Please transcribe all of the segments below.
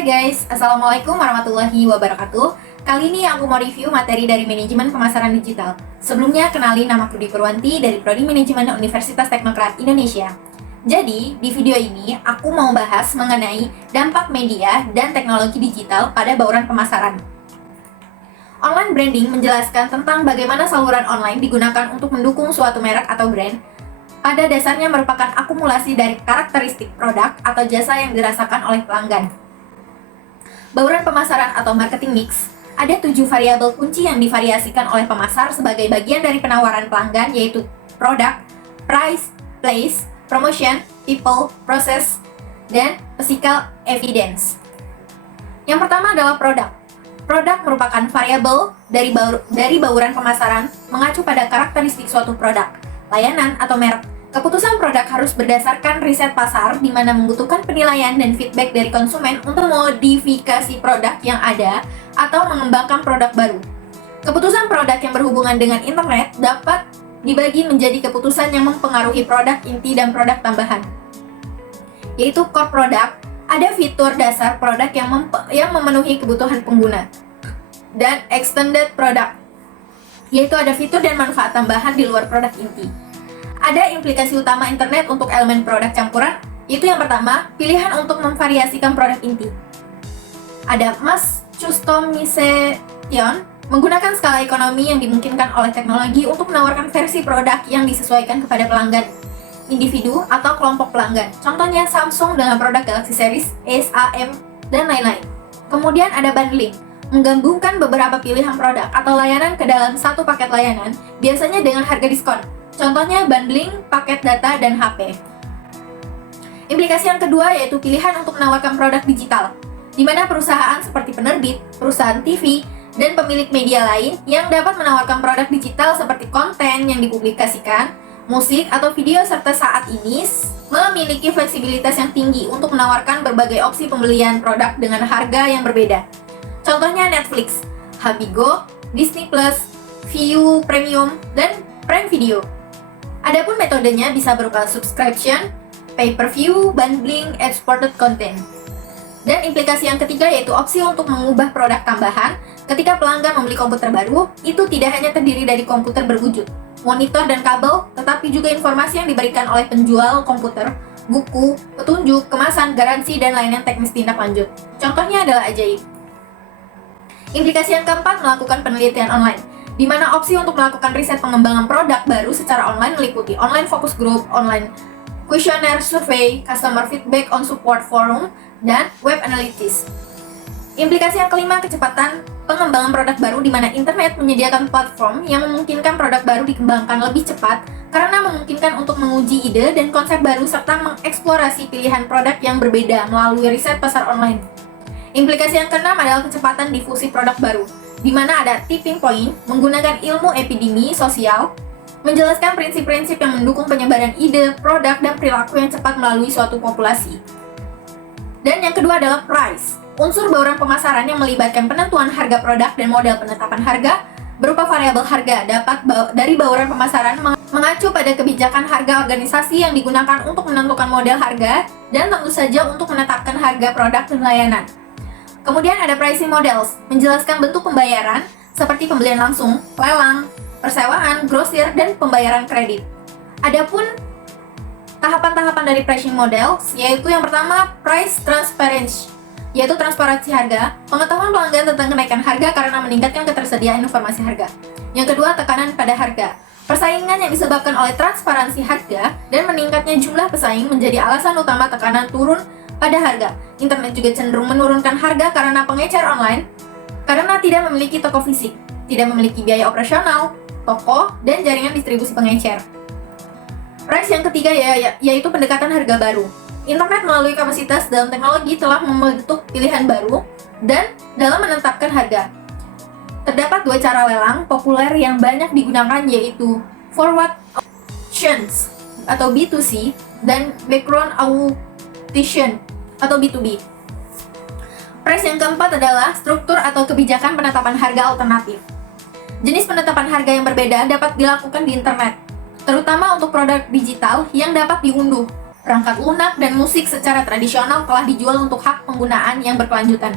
Hai guys, Assalamualaikum warahmatullahi wabarakatuh. Kali ini aku mau review materi dari Manajemen Pemasaran Digital. Sebelumnya, kenalin, nama Rudi Purwanti dari Prodi Manajemen Universitas Teknokrat Indonesia. Jadi, di video ini aku mau bahas mengenai dampak media dan teknologi digital pada bauran pemasaran. Online branding menjelaskan tentang bagaimana saluran online digunakan untuk mendukung suatu merek atau brand. Pada dasarnya merupakan akumulasi dari karakteristik produk atau jasa yang dirasakan oleh pelanggan. Bauran pemasaran atau marketing mix, ada 7 variabel kunci yang divariasikan oleh pemasar sebagai bagian dari penawaran pelanggan, yaitu produk, price, place, promotion, people, process, dan physical evidence. Yang pertama adalah produk. Produk merupakan variabel dari bauran pemasaran mengacu pada karakteristik suatu produk, layanan, atau merek. Keputusan produk harus berdasarkan riset pasar, di mana membutuhkan penilaian dan feedback dari konsumen untuk modifikasi produk yang ada atau mengembangkan produk baru. Keputusan produk yang berhubungan dengan internet dapat dibagi menjadi keputusan yang mempengaruhi produk inti dan produk tambahan, yaitu core product, ada fitur dasar produk yang memenuhi kebutuhan pengguna, dan extended product, yaitu ada fitur dan manfaat tambahan di luar produk inti. Ada implikasi utama internet untuk elemen produk campuran, yaitu yang pertama, pilihan untuk memvariasikan produk inti. Ada mass customization, menggunakan skala ekonomi yang dimungkinkan oleh teknologi untuk menawarkan versi produk yang disesuaikan kepada pelanggan, individu atau kelompok pelanggan. Contohnya Samsung dengan produk Galaxy Series, Ace, AM, dan lain-lain. Kemudian ada bundling, menggabungkan beberapa pilihan produk atau layanan ke dalam satu paket layanan, biasanya dengan harga diskon. Contohnya bundling paket data dan HP. Implikasi yang kedua yaitu pilihan untuk menawarkan produk digital, di mana perusahaan seperti penerbit, perusahaan TV, dan pemilik media lain yang dapat menawarkan produk digital seperti konten yang dipublikasikan, musik, atau video, serta saat ini memiliki fleksibilitas yang tinggi untuk menawarkan berbagai opsi pembelian produk dengan harga yang berbeda. Contohnya Netflix, Habigo, Disney+, Viu Premium, dan Prime Video. Adapun metodenya bisa berupa subscription, pay-per-view, bundling, exported content. Dan implikasi yang ketiga yaitu opsi untuk mengubah produk tambahan. Ketika pelanggan membeli komputer baru, itu tidak hanya terdiri dari komputer berwujud, monitor, dan kabel, tetapi juga informasi yang diberikan oleh penjual komputer, buku, petunjuk, kemasan, garansi, dan layanan teknis tindak lanjut. Contohnya adalah Ajaib. Implikasi yang keempat, melakukan penelitian online, di mana opsi untuk melakukan riset pengembangan produk baru secara online meliputi online focus group, online questionnaire survey, customer feedback on support forum, dan web analytics. Implikasi yang kelima, kecepatan pengembangan produk baru, di mana internet menyediakan platform yang memungkinkan produk baru dikembangkan lebih cepat karena memungkinkan untuk menguji ide dan konsep baru serta mengeksplorasi pilihan produk yang berbeda melalui riset pasar online. Implikasi yang keenam adalah kecepatan difusi produk baru, di mana ada tipping point, menggunakan ilmu epidemi sosial, menjelaskan prinsip-prinsip yang mendukung penyebaran ide, produk, dan perilaku yang cepat melalui suatu populasi. Dan yang kedua adalah price, unsur bauran pemasaran yang melibatkan penentuan harga produk dan model penetapan harga berupa variabel harga dapat dari bauran pemasaran mengacu pada kebijakan harga organisasi yang digunakan untuk menentukan model harga dan tentu saja untuk menetapkan harga produk dan layanan. Kemudian ada pricing models, menjelaskan bentuk pembayaran seperti pembelian langsung, lelang, persewaan, grosir, dan pembayaran kredit. Adapun tahapan-tahapan dari pricing models, yaitu yang pertama price transparency, yaitu transparansi harga, pengetahuan pelanggan tentang kenaikan harga karena meningkatkan ketersediaan informasi harga. Yang kedua, tekanan pada harga, persaingan yang disebabkan oleh transparansi harga dan meningkatnya jumlah pesaing menjadi alasan utama tekanan turun pada harga. Internet juga cenderung menurunkan harga karena pengecer online, karena tidak memiliki toko fisik, tidak memiliki biaya operasional, toko, dan jaringan distribusi pengecer. Price yang ketiga yaitu pendekatan harga baru. Internet melalui kapasitas dalam teknologi telah membentuk pilihan baru dan dalam menetapkan harga. Terdapat 2 cara lelang populer yang banyak digunakan, yaitu forward auctions atau B2C dan background auction atau B2B. Price yang keempat adalah struktur atau kebijakan penetapan harga alternatif. Jenis penetapan harga yang berbeda dapat dilakukan di internet, terutama untuk produk digital yang dapat diunduh Perangkat lunak dan musik secara tradisional telah dijual untuk hak penggunaan yang berkelanjutan.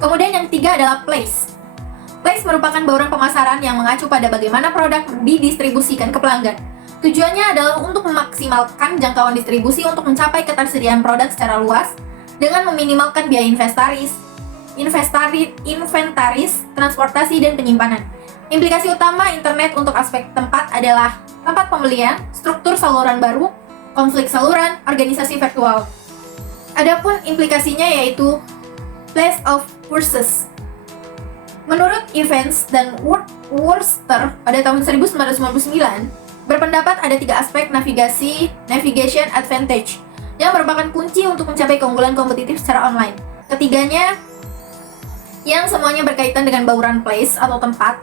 Kemudian yang ketiga adalah place. Place merupakan bauran pemasaran yang mengacu pada bagaimana produk didistribusikan ke pelanggan. Tujuannya adalah untuk memaksimalkan jangkauan distribusi untuk mencapai ketersediaan produk secara luas dengan meminimalkan biaya inventaris, transportasi, dan penyimpanan. Implikasi utama internet untuk aspek tempat adalah tempat pembelian, struktur saluran baru, konflik saluran, organisasi virtual. Adapun implikasinya yaitu place of purchase. Menurut Evans dan Worcester pada tahun 1999, berpendapat ada 3 aspek navigation advantage yang merupakan kunci untuk mencapai keunggulan kompetitif secara online. Ketiganya, yang semuanya berkaitan dengan bauran place atau tempat.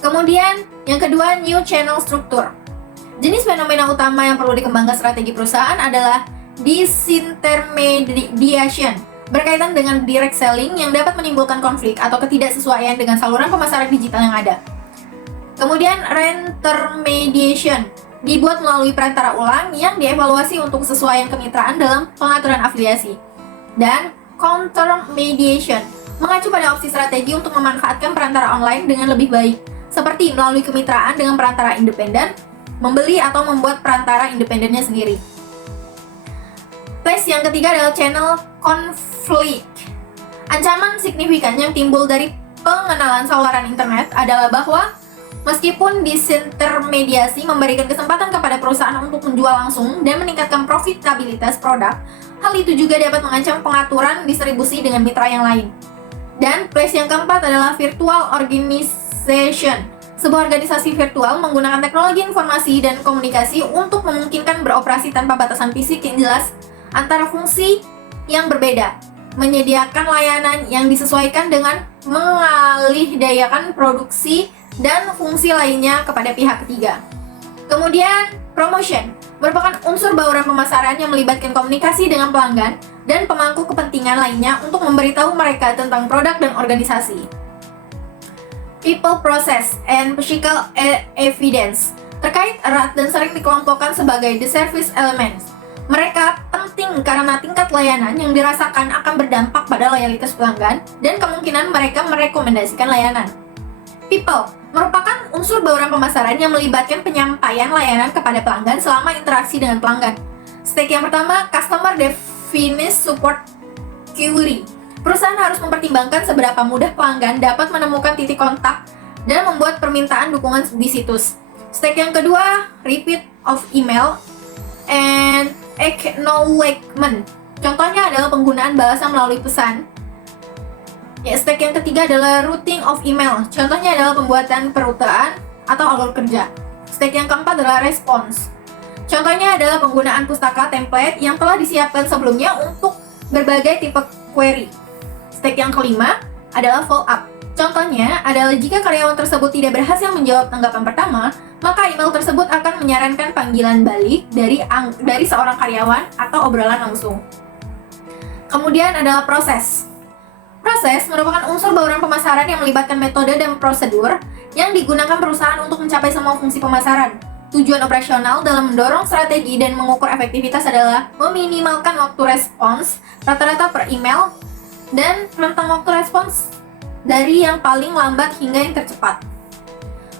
Kemudian, yang kedua, new channel struktur. Jenis fenomena utama yang perlu dikembangkan strategi perusahaan adalah disintermediation, berkaitan dengan direct selling yang dapat menimbulkan konflik atau ketidaksesuaian dengan saluran pemasaran digital yang ada. Kemudian, reintermediation, dibuat melalui perantara ulang yang dievaluasi untuk kesesuaian kemitraan dalam pengaturan afiliasi. Dan countermediation, mengacu pada opsi strategi untuk memanfaatkan perantara online dengan lebih baik, seperti melalui kemitraan dengan perantara independen, membeli atau membuat perantara independennya sendiri. Place yang ketiga adalah channel conflict. Ancaman signifikan yang timbul dari pengenalan saluran internet adalah bahwa meskipun disintermediasi memberikan kesempatan kepada perusahaan untuk menjual langsung dan meningkatkan profitabilitas produk, hal itu juga dapat mengancam pengaturan distribusi dengan mitra yang lain. Dan place yang keempat adalah virtual organization. Sebuah organisasi virtual menggunakan teknologi informasi dan komunikasi untuk memungkinkan beroperasi tanpa batasan fisik yang jelas antara fungsi yang berbeda, menyediakan layanan yang disesuaikan dengan mengalihdayakan produksi dan fungsi lainnya kepada pihak ketiga. Kemudian, promotion merupakan unsur bauran pemasaran yang melibatkan komunikasi dengan pelanggan dan pemangku kepentingan lainnya untuk memberitahu mereka tentang produk dan organisasi. People process and physical evidence terkait erat dan sering dikelompokkan sebagai the service elements. Mereka penting karena tingkat layanan yang dirasakan akan berdampak pada loyalitas pelanggan dan kemungkinan mereka merekomendasikan layanan. People merupakan unsur bauran pemasaran yang melibatkan penyampaian layanan kepada pelanggan selama interaksi dengan pelanggan. Stake yang pertama, customer definite support query. Perusahaan harus mempertimbangkan seberapa mudah pelanggan dapat menemukan titik kontak dan membuat permintaan dukungan di situs. Stake yang kedua, repeat of email and acknowledgement. Contohnya adalah penggunaan balasan melalui pesan. Stake yang ketiga adalah routing of email. Contohnya adalah pembuatan perutaan atau alur kerja. Stake yang keempat adalah response. Contohnya adalah penggunaan pustaka template yang telah disiapkan sebelumnya untuk berbagai tipe query. Stake yang kelima adalah follow up. Contohnya adalah jika karyawan tersebut tidak berhasil menjawab tanggapan pertama, maka email tersebut akan menyarankan panggilan balik dari seorang karyawan atau obrolan langsung. Kemudian adalah proses. Proses merupakan unsur bauran pemasaran yang melibatkan metode dan prosedur yang digunakan perusahaan untuk mencapai semua fungsi pemasaran. Tujuan operasional dalam mendorong strategi dan mengukur efektivitas adalah meminimalkan waktu respons rata-rata per email dan rentang waktu respons dari yang paling lambat hingga yang tercepat.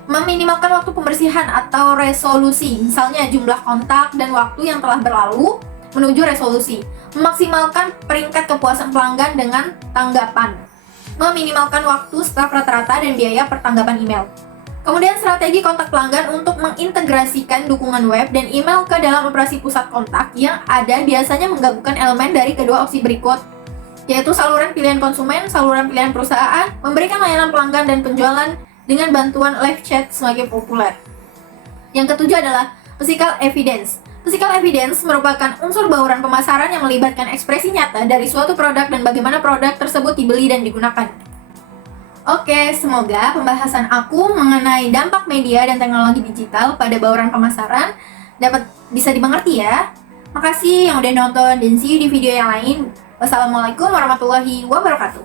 Meminimalkan waktu pembersihan atau resolusi, misalnya jumlah kontak dan waktu yang telah berlalu menuju resolusi. Memaksimalkan peringkat kepuasan pelanggan dengan tanggapan. Meminimalkan waktu staf rata-rata dan biaya per tanggapan email. Kemudian strategi kontak pelanggan untuk mengintegrasikan dukungan web dan email ke dalam operasi pusat kontak yang ada biasanya menggabungkan elemen dari kedua opsi berikut, yaitu saluran pilihan konsumen, saluran pilihan perusahaan, memberikan layanan pelanggan dan penjualan dengan bantuan live chat semakin populer. Yang ketujuh adalah physical evidence. Physical evidence merupakan unsur bauran pemasaran yang melibatkan ekspresi nyata dari suatu produk dan bagaimana produk tersebut dibeli dan digunakan. Oke, semoga pembahasan aku mengenai dampak media dan teknologi digital pada bauran pemasaran dapat bisa dimengerti ya. Makasih yang udah nonton dan see you di video yang lain. Wassalamualaikum warahmatullahi wabarakatuh.